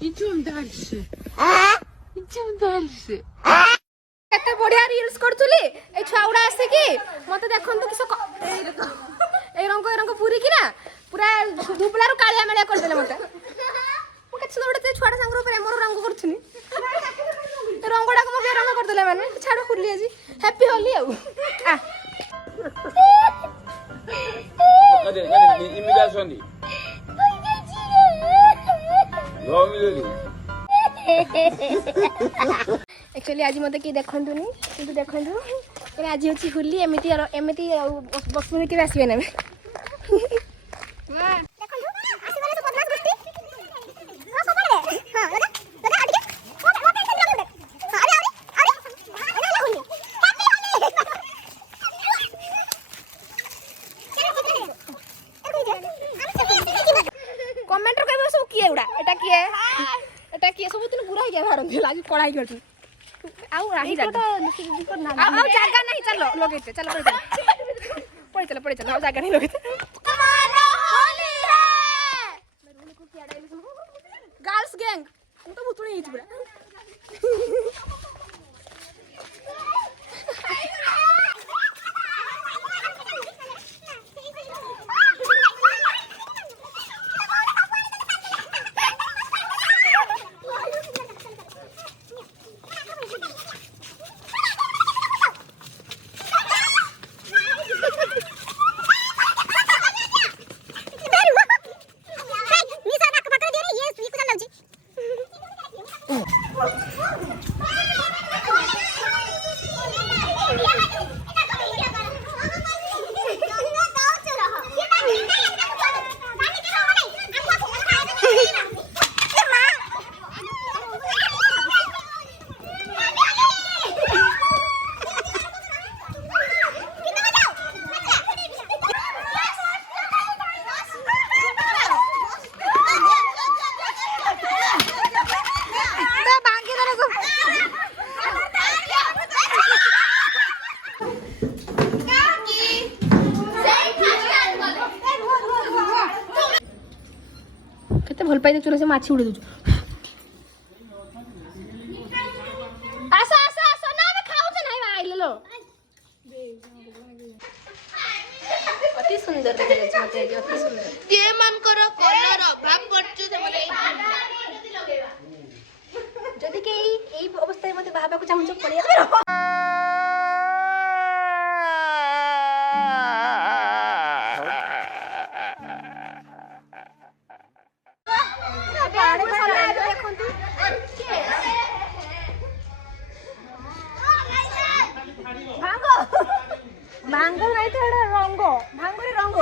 Идем дальше. Идем дальше. केते बढ़िया रील्स करथुली ए छाउडा आसे की मते देखंतु किस ए रंग पूरी की ना पूरा दुबलारू कालिया मेळा कर देले मते मु केते सुंदर छुआडा संग ऊपर मोर रंग करथुनी रंगडा को मो रंग कर देले माने छाडो खुली आजी हैप्पी होली आ अरे इमिग्रेशन दी एक्चुअली आज मत कि देखनी कि देखु आज हूँ होली एमती एमती बसुनी के आसबे ना कमेंटर कहबो सब किए उडा एटा किए सब दिन पूरा गया भारत लागी कड़ाई करती आउ राही जागा आउ जागा नहीं चलो लोगेते चलो पड़े चलो आउ जागा नहीं लोगेते होली है मैं रूम को किया डाइल गर्ल्स गैंग हम तो भूतुनी हिच पूरा केते भल पाई चलो से माछी उड़े दछु आसा आसा आसा ना मैं खाऊ त नहीं आइले लो अति सुंदर देखे छै मते अति सुंदर जे मन करो कलर अभाव पड़छ से जदि के एई अवस्था मते भाबा को चाहू छ पड़िया भांगो नहीं तो रंग भांगो रे रंग